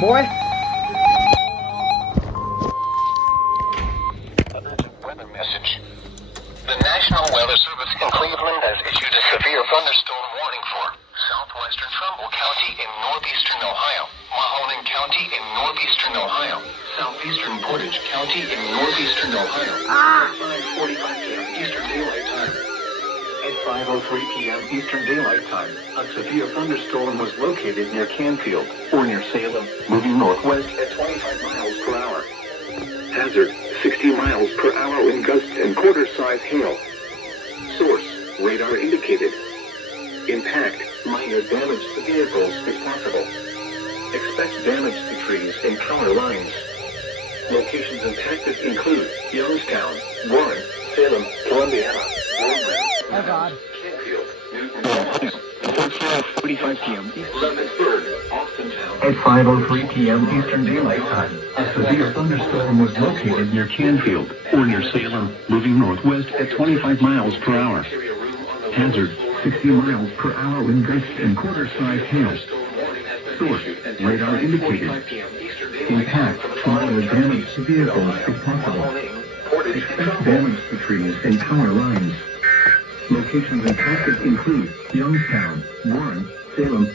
Boy. Weather message. The National Weather Service in Cleveland has issued a severe thunderstorm warning for southwestern Trumbull County in northeastern Ohio, Mahoning County in northeastern Ohio, southeastern Portage County in northeastern Ohio. 5:45 p.m. Eastern Daylight Time. At 5:03 p.m. Eastern Daylight Time, a severe thunderstorm was located near Canfield or near Salem, moving northwest at 25 miles per hour. Hazard, 60 miles per hour in gusts and quarter-size hail. Source, radar indicated. Impact, minor damage to vehicles if possible. Expect damage to trees and power lines. Locations impacted include Youngstown, Warren, Salem, Columbiana, Oh, God. Canfield, Newton, 45 p.m. Leavensburg, Austintown. At 5:03 p.m. Eastern Daylight Time, a severe thunderstorm was located near Canfield or near Salem, moving northwest at 25 miles per hour. Hazard, 60 miles per hour in gusts and quarter-size hail. Source, radar indicated. Impact, minor damage to vehicles if possible. Expect damage to trees and power lines. Locations impacted include Youngstown, Warren, Salem,